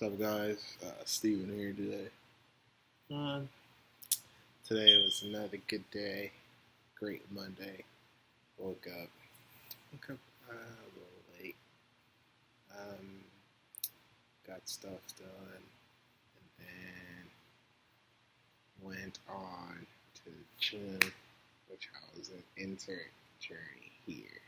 What's up, guys? Steven here today. Today was another good day. Great Monday. Woke up a little late. Got stuff done, and then went on to the gym, which I was an intern journey here.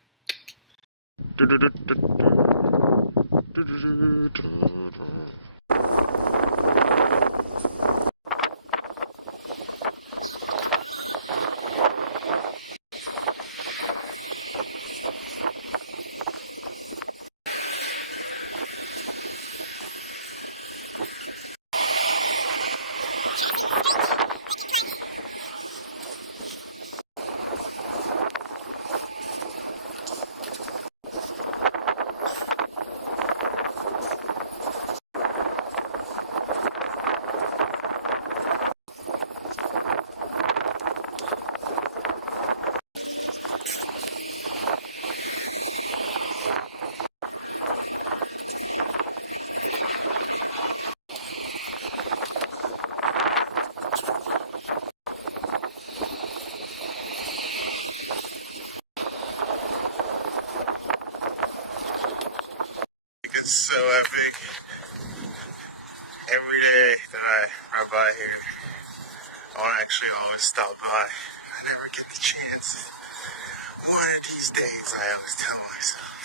It's so epic. Every day that I ride by here, I'll actually always stop by. I never get the chance. One of these days, I always tell myself.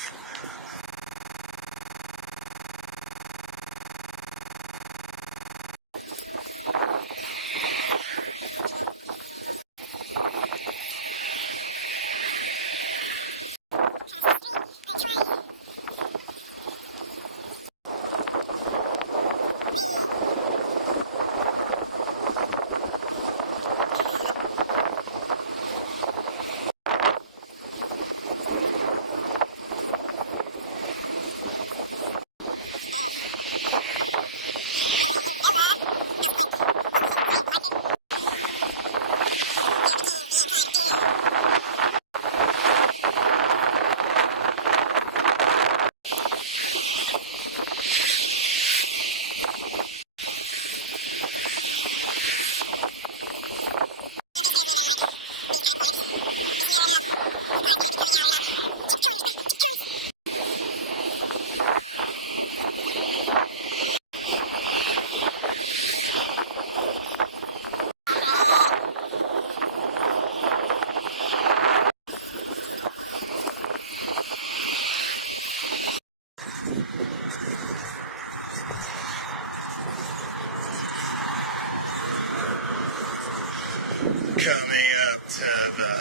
Coming up to the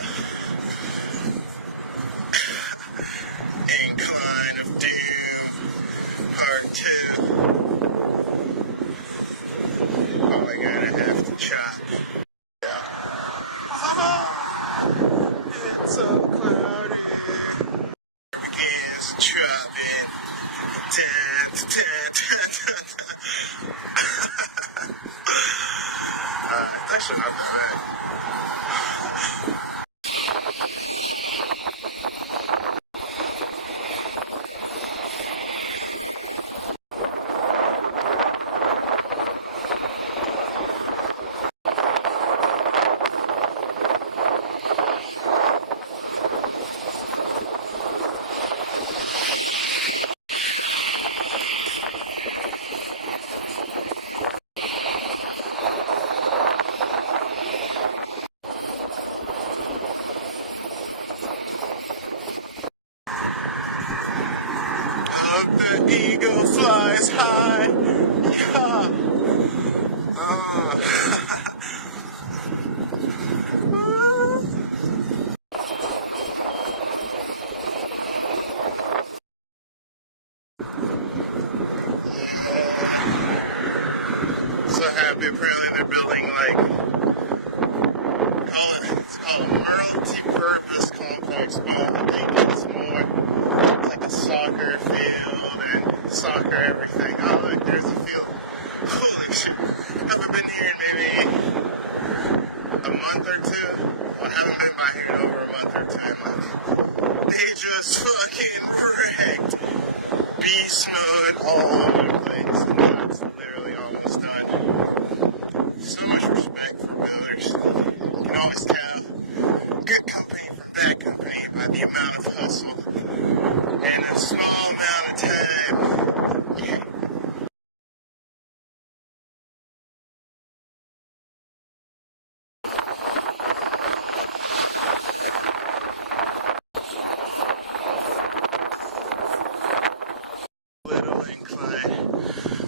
Incline of Doom, Part 2. Probably gonna have to chop. It's so cloudy. It begins chopping. It's actually not bad. The eagle flies high. Yeah. So happy. Apparently they're building it's called a multi-purpose complex, but I think it's more like a soccer field and soccer everything. Oh look, there's a field. Holy shit. Haven't been here in maybe a month or two. Well, I haven't been by here in over a month or two. They just fucking wrecked beast mode all over the place.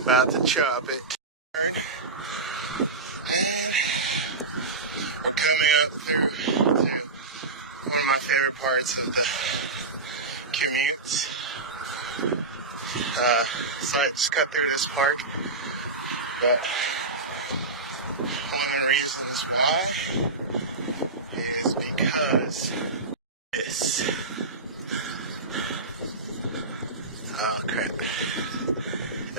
About to chop it. And we're coming up through to one of my favorite parts of the commute. So I just cut through this park, but one of the reasons why is because this. Oh crap.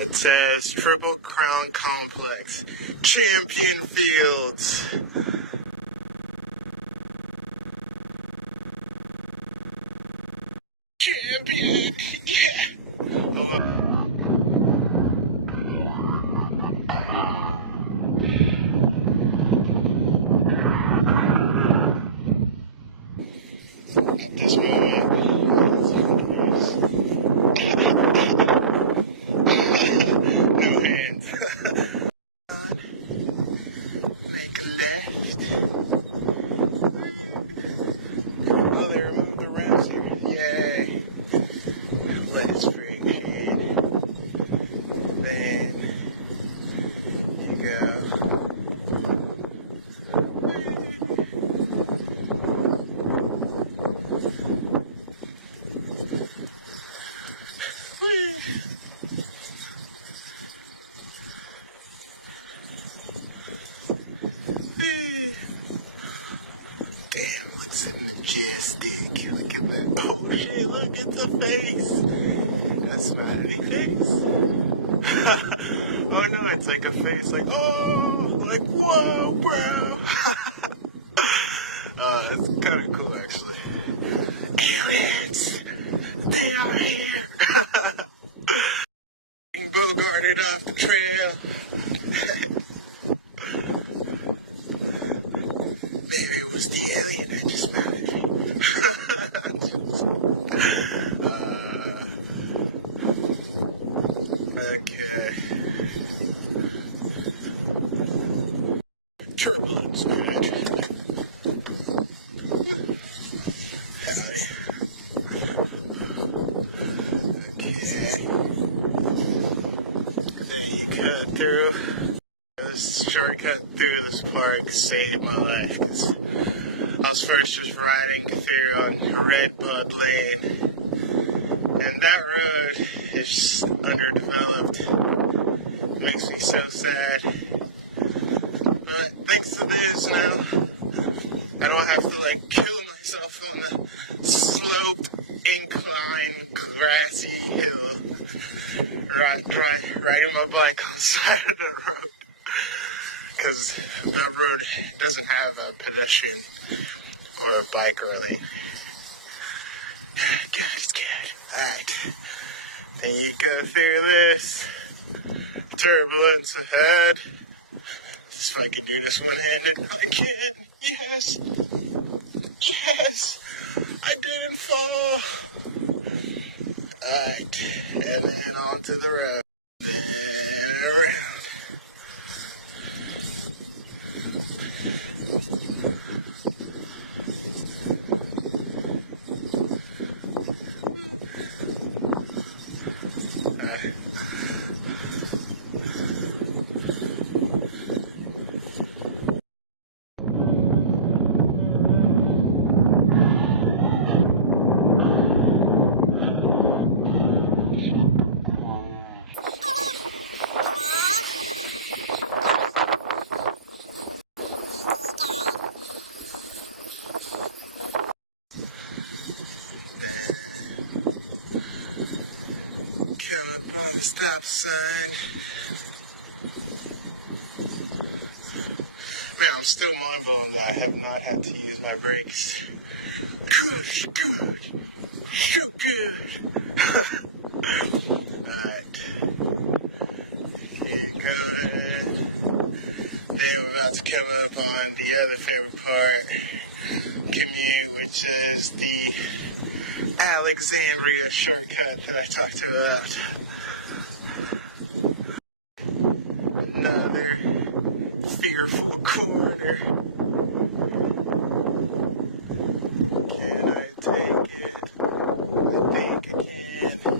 It says Triple Crown Complex, Champion Fields. Champion! Yeah! At this moment, no hands. Make left. Oh, they removed the ramps here. Yay. Let's bring it. Then you go. Damn, looks majestic. Look at that. Oh shit, look at the face. That's a smiley face. Oh no, it's like a face like, oh, like, whoa, bro. It's kind of cool actually. Aliens, they are here. Being bogarted off the trail. Maybe it was the alien that just mounted me. Okay. Turbulence, man. Through this shortcut through this park saved my life because I was first just riding through on Redbud Lane, and that road is just underdeveloped. It makes me so sad. But thanks to this now, I don't have to like kill myself on the sloped, incline, grassy hill. Riding my bike on the side of the road, because that road doesn't have a pedestrian or a biker lane. God, it's good. Alright, then you go through this, turbulence ahead. Just if I can do this one-handed, I can. Yes, yes, I didn't fall. Alright, and then onto the road. And around. Stop sign. Man, I'm still mindful that I have not had to use my brakes. Good. So good. Alright. Keep going. Then we're about to come up on the other favorite part. Commute, which is the Alexandria shortcut that I talked about. Another fearful corner. Can I take it? I think I can.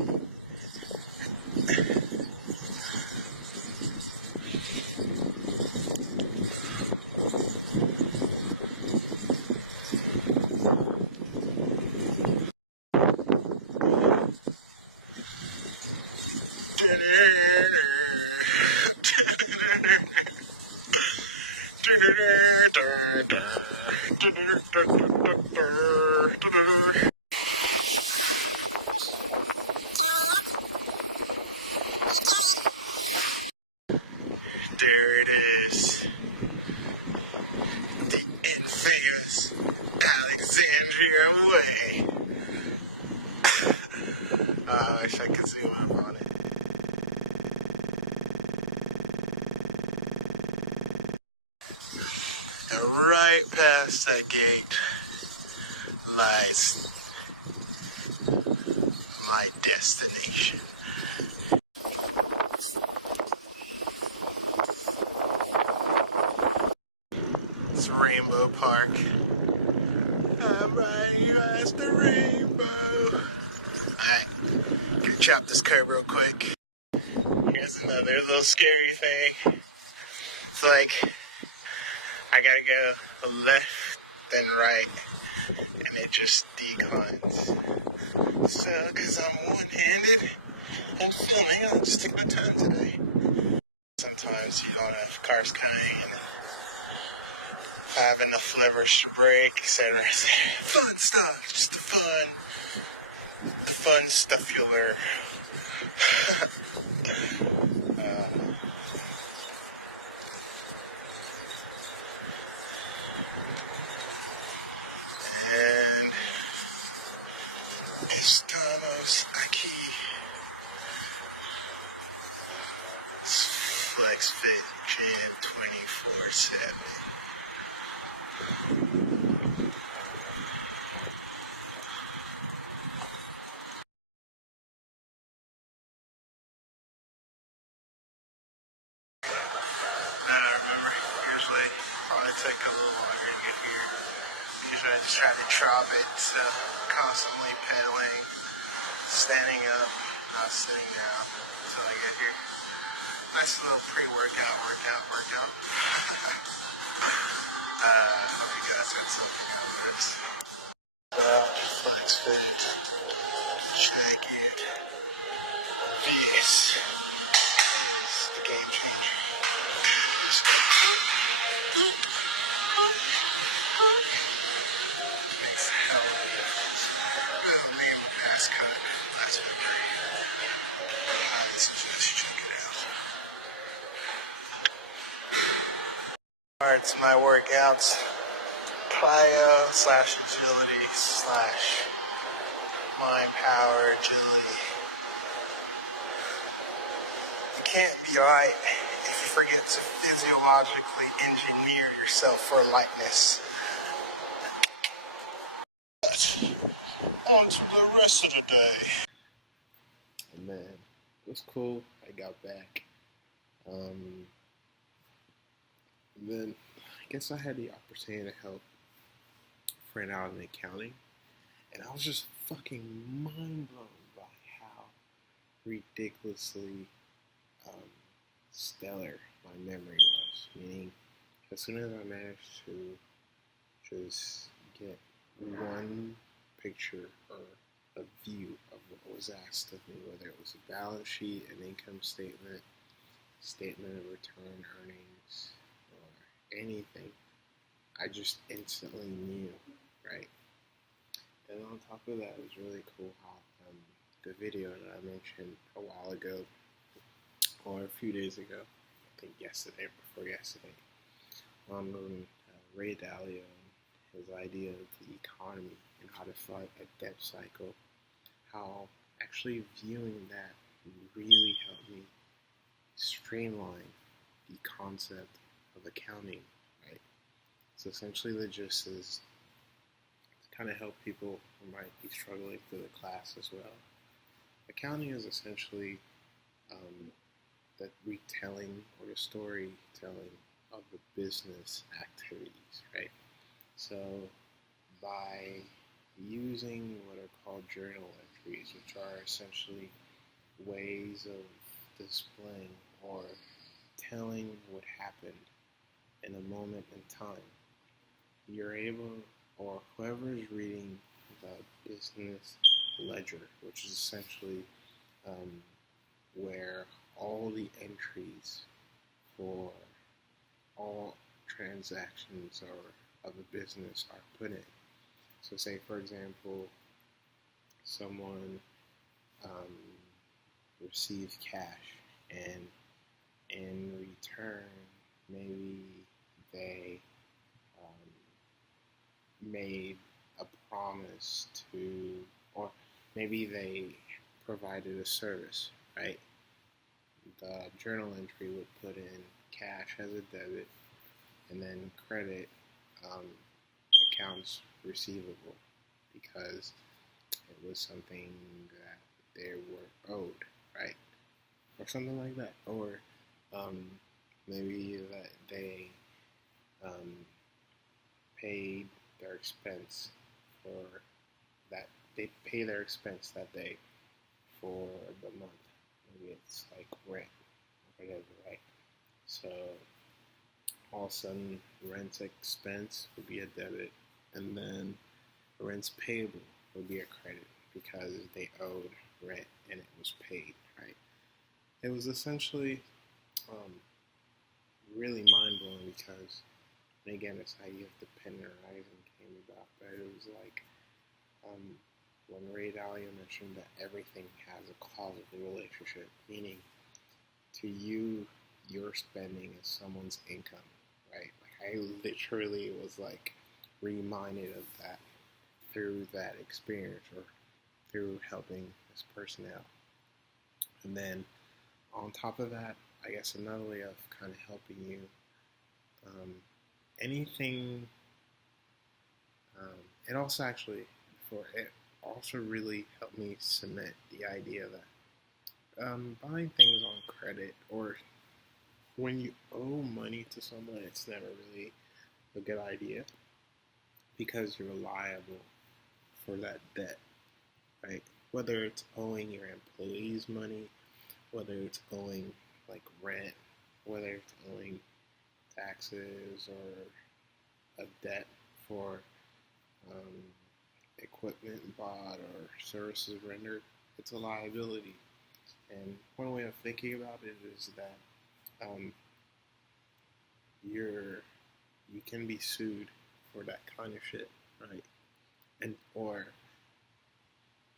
There it is. The infamous Alexandria Way. I wish I could zoom up on it. And right past that gate lies my destination. It's Rainbow Park. I'm riding past the rainbow. Alright, gonna chop this curb real quick. Here's another little scary thing. It's like I gotta go left then right, and it just declines. So, cause I'm one-handed and filming, I'll just take my time today. Sometimes you don't have cars coming and have enough levers to brake, etc. Fun stuff, just the fun stuff you'll learn. And estamos aquí. It's Flex Fit Jam 24/7. I remember, usually probably take a little longer to get here. Usually I just try to drop it, so constantly pedaling, standing up, not sitting down until I get here. Nice little pre-workout, workout. Hope you guys got something out of this. Flex Fit. Check it. This is the game changer. Makes a hell of a difference. Me and my pass cut last February. I suggest you check it out. Parts of my workouts. Plyo / agility / mind power agility. You can't be right if you forget to physiologically engineer yourself for lightness. On to the rest of the day. Man, it was cool. I got back. Then I guess I had the opportunity to help a friend out in accounting, and I was just fucking mind blown by how ridiculously stellar my memory was. Meaning, as soon as I managed to just get one picture or a view of what was asked of me, whether it was a balance sheet, an income statement, statement of return earnings, or anything, I just instantly knew, right? And on top of that, it was really cool how the video that I mentioned a while ago, or a few days ago, I think yesterday, before yesterday, on Ray Dalio and his idea of the economy and how to fight a debt cycle, how actually viewing that really helped me streamline the concept of accounting, right? So essentially the gist is to kind of help people who might be struggling through the class as well. Accounting is essentially the retelling or the storytelling of the business activities, right? So by using what are called journal entries, which are essentially ways of displaying or telling what happened in a moment in time, you're able, or whoever is reading the business ledger, which is essentially where all the entries for all transactions or of a business are put in. So say, for example, someone received cash, and in return, maybe they made a promise to, or maybe they provided a service, right? The journal entry would put in cash as a debit, and then credit um, accounts receivable, because it was something that they were owed, right? Or something like that. Or maybe that they um, paid their expense for that, they pay their expense that day for the month. Maybe it's like rent or whatever, right? So all of a sudden, rent expense would be a debit, and then rent's payable would be a credit because they owed rent and it was paid, right? It was essentially really mind-blowing because, and again, this idea of dependent rising came about, but it was like when Ray Dalio mentioned that everything has a causal relationship, meaning to you, your spending is someone's income, right? Like I literally was like reminded of that through that experience or through helping this person out. And then on top of that, I guess another way of kind of helping you, anything, it also actually, it also really helped me cement the idea that buying things on credit, or when you owe money to someone, it's never really a good idea because you're liable for that debt, right? Whether it's owing your employees money, whether it's owing like rent, whether it's owing taxes or a debt for equipment bought or services rendered, it's a liability. And one way of thinking about it is that you can be sued for that kind of shit, right? And or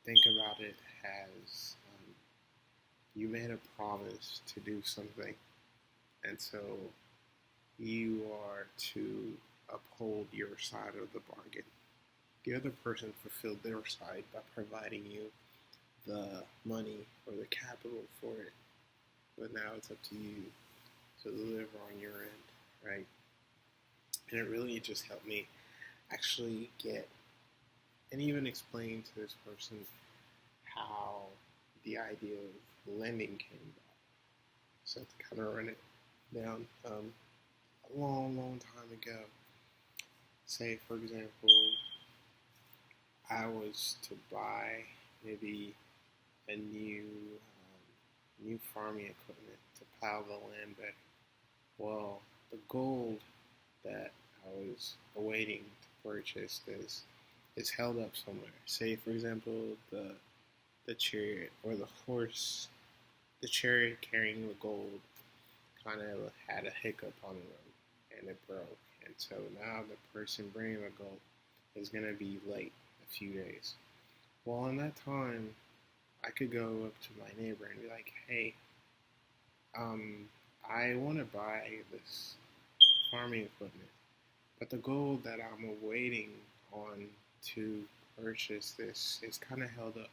think about it as you made a promise to do something, and so you are to uphold your side of the bargain. The other person fulfilled their side by providing you the money or the capital for it, but now it's up to you to deliver on your end, right? And it really just helped me actually get and even explain to this person how the idea of lending came about. So to kind of run it down, a long, long time ago, say for example, I was to buy maybe a new farming equipment to plow the land better. Well, the gold that I was awaiting to purchase is held up somewhere. Say for example, the chariot or the horse, the chariot carrying the gold kind of had a hiccup on the road and it broke. And so now the person bringing the gold is going to be late a few days. Well, in that time, I could go up to my neighbor and be like, hey, I want to buy this farming equipment, but the gold that I'm awaiting on to purchase this is kind of held up.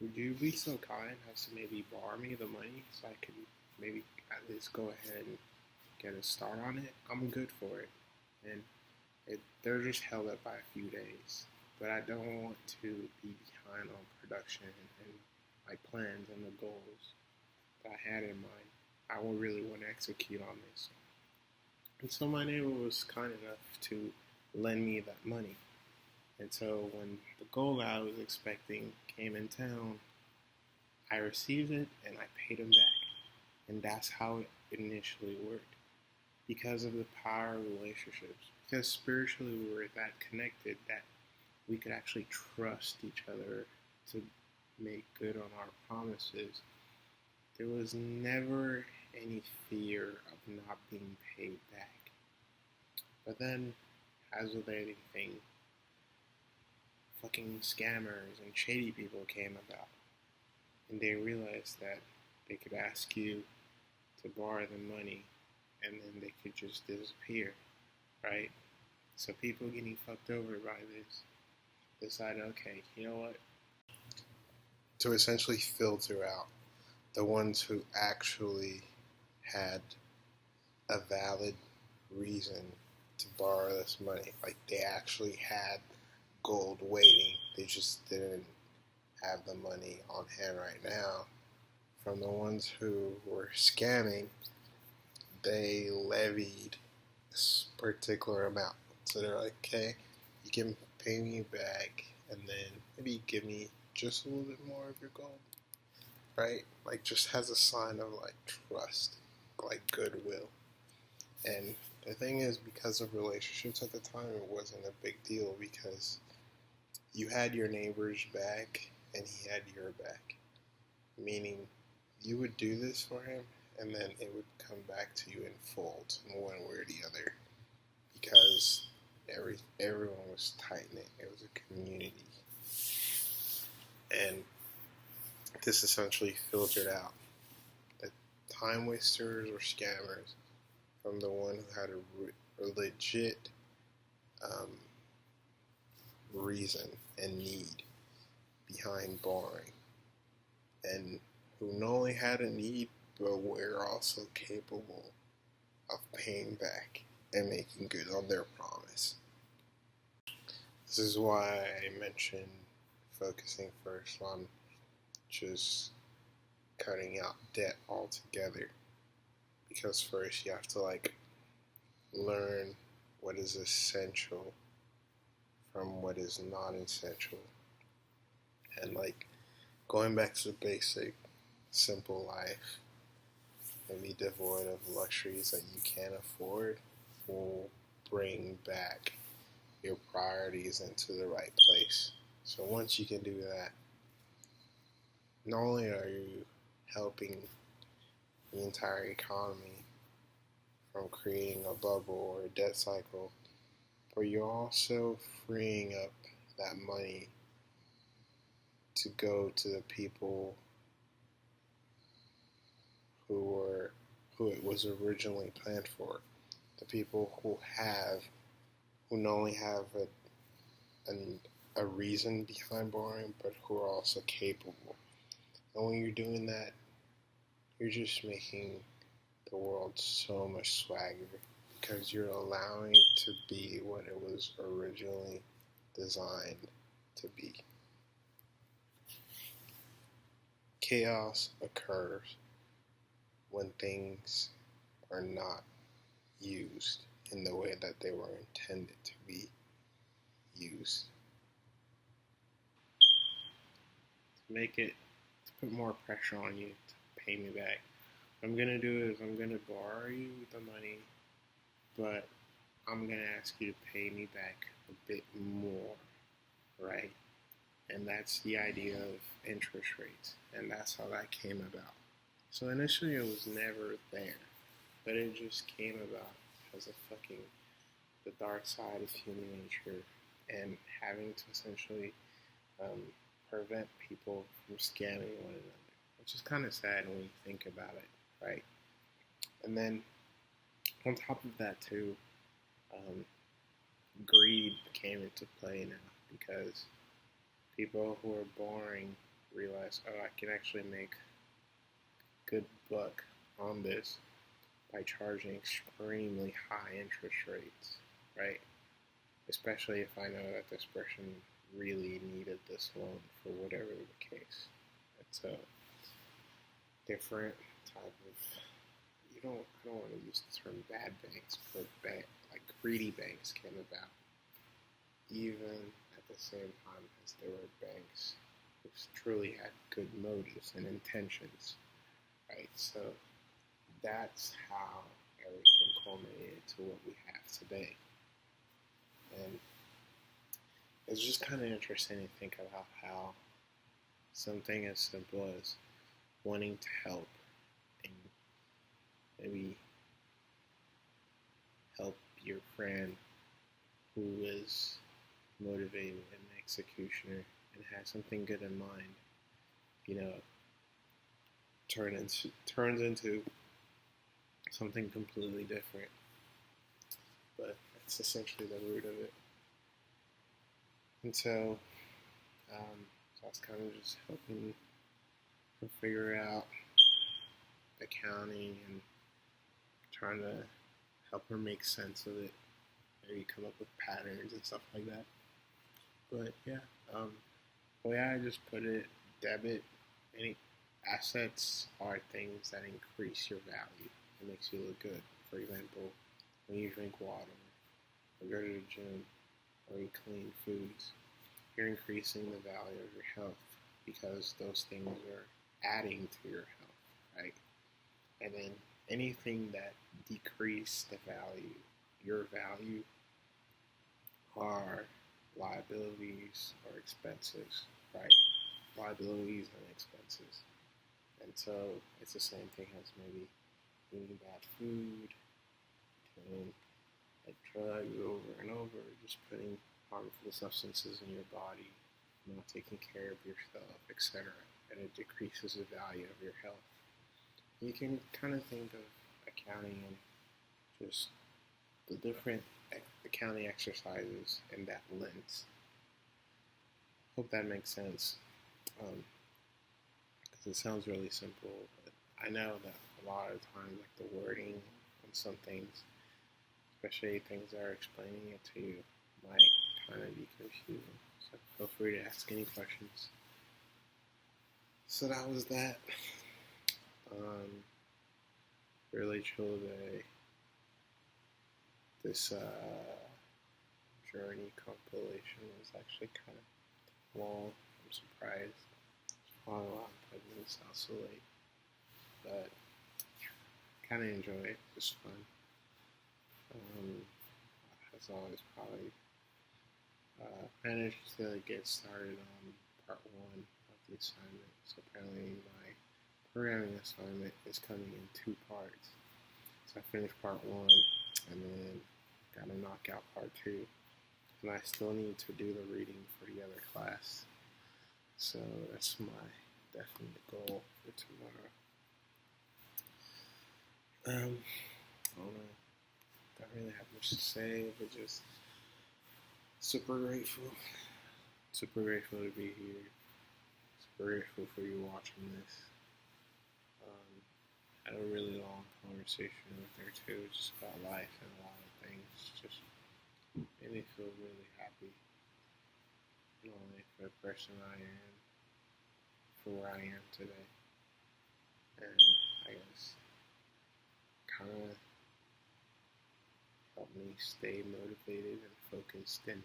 Would you be so kind as to maybe borrow me the money so I can maybe at least go ahead and get a start on it? I'm good for it. And they're just held up by a few days. But I don't want to be behind on production and my plans and the goals that I had in mind. I would really want to execute on this. And so my neighbor was kind enough to lend me that money. And so when the gold I was expecting came in town, I received it and I paid him back. And that's how it initially worked. Because of the power of relationships. Because spiritually we were that connected that we could actually trust each other to make good on our promises. there was never any fear of not being paid back. But then, as with anything, fucking scammers and shady people came about. And they realized that they could ask you to borrow the money and then they could just disappear, right? So people getting fucked over by this decided, okay, you know what? To essentially filter out the ones who actually had a valid reason to borrow this money. Like they actually had gold waiting. They just didn't have the money on hand right now. From the ones who were scamming, they levied this particular amount. So they're like, okay, you can pay me back and then maybe give me just a little bit more of your gold. Right? Like just as a sign of like trust, like goodwill. And the thing is, because of relationships at the time, it wasn't a big deal because you had your neighbor's back and he had your back. Meaning you would do this for him and then it would come back to you in fold in one way or the other. Because everyone was tight-knit. It was a community. And this essentially filtered out the time wasters or scammers from the one who had a legit reason and need behind borrowing, and who not only had a need but were also capable of paying back and making good on their promise. This is why I mentioned focusing first on just cutting out debt altogether. Because first you have to like learn what is essential from what is not essential. And like going back to the basic, simple life and be devoid of luxuries that you can't afford will bring back your priorities into the right place. So once you can do that, not only are you helping the entire economy from creating a bubble or a debt cycle, but you're also freeing up that money to go to the people who it was originally planned for. The people who not only have a reason behind borrowing, but who are also capable. And when you're doing that, you're just making the world so much swagger because you're allowing it to be what it was originally designed to be. Chaos occurs when things are not used in the way that they were intended to be used. To put more pressure on you to pay me back, what I'm going to do is I'm going to borrow you the money, but I'm going to ask you to pay me back a bit more, right? And that's the idea of interest rates, and that's how that came about. So initially it was never there, but it just came about because of the dark side of human nature and having to essentially prevent people from scamming one another, which is kind of sad when you think about it, right? And then on top of that too, greed came into play now because people who are borrowing realize, oh, I can actually make good buck on this by charging extremely high interest rates, right? Especially if I know that this person really needed this loan for whatever the case. It's a different type of, I don't want to use the term bad banks, but like greedy banks came about even at the same time as there were banks who truly had good motives and intentions, right? So that's how everything culminated to what we have today. And it's just kind of interesting to think about how something as simple as wanting to help maybe help your friend who is motivated and an executioner and has something good in mind, you know, turns into something completely different. But that's essentially the root of it. And so I was kind of just helping her figure out accounting and trying to help her make sense of it, maybe come up with patterns and stuff like that. But yeah, the way I just put it, debit, any assets are things that increase your value. It makes you look good. For example, when you drink water, or go to the gym, or eat clean foods, you're increasing the value of your health because those things are adding to your health, right? And then anything that decrease the value, your value, are liabilities or expenses, right? Liabilities and expenses. And so it's the same thing as maybe eating bad food, doing like drugs over and over, just putting harmful substances in your body, not taking care of yourself, etc. And it decreases the value of your health. You can kind of think of accounting and just the different accounting exercises in that lens. Hope that makes sense. Because it sounds really simple, but I know that a lot of times, like the wording on some things, especially things that are explaining it to you, might kind of be confusing. So feel free to ask any questions. So that was that. Really chill day. This journey compilation was actually kind of long. I'm surprised. It's probably a lot of minutes out so late, but kind of enjoy it. It's fun. As always, probably managed to get started on part 1 of the assignment. So apparently my programming assignment is coming in 2 parts. So I finished part 1 and then got to knock out part 2. And I still need to do the reading for the other class. So that's my definite goal for tomorrow. I don't know. Don't really have much to say, but just super grateful. Super grateful to be here. Super grateful for you watching this. Had a really long conversation with her too, just about life and a lot of things. Just made me feel really happy. Not only for the person I am, for where I am today. And I guess kind of helped me stay motivated and focused and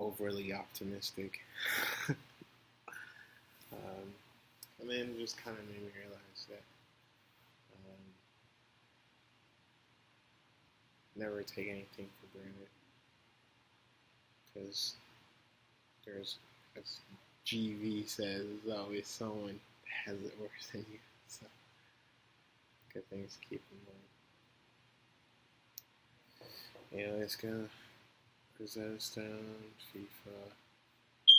overly optimistic. And then just kind of made me realize that never take anything for granted. Because there's, as GV says, there's always someone that has it worse than you. So, good things to keep in mind. It's gonna present us down FIFA,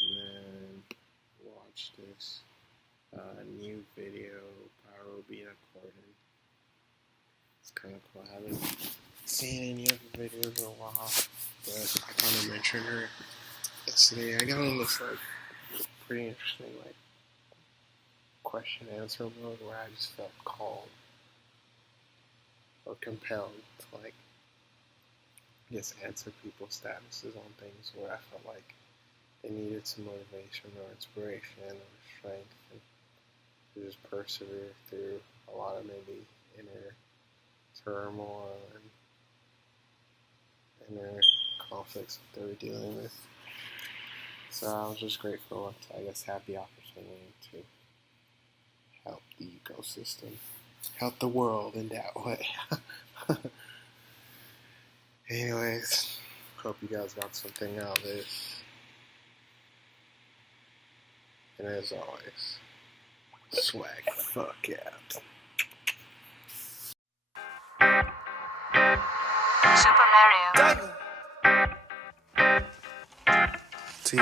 and then watch this new video by Robina Courtin. It's kind of cool. I haven't seen any other videos in a while, but I kind of mentioned her yesterday. I got in this pretty interesting question answer mode where I just felt called or compelled to just answer people's statuses on things where I felt like they needed some motivation or inspiration or strength and to just persevere through a lot of maybe inner turmoil and inner conflicts that they were dealing with. So I was just grateful to, I guess, have the opportunity to help the ecosystem, help the world in that way. Anyways, hope you guys got something out of this. And as always, swag fuck yeah. T.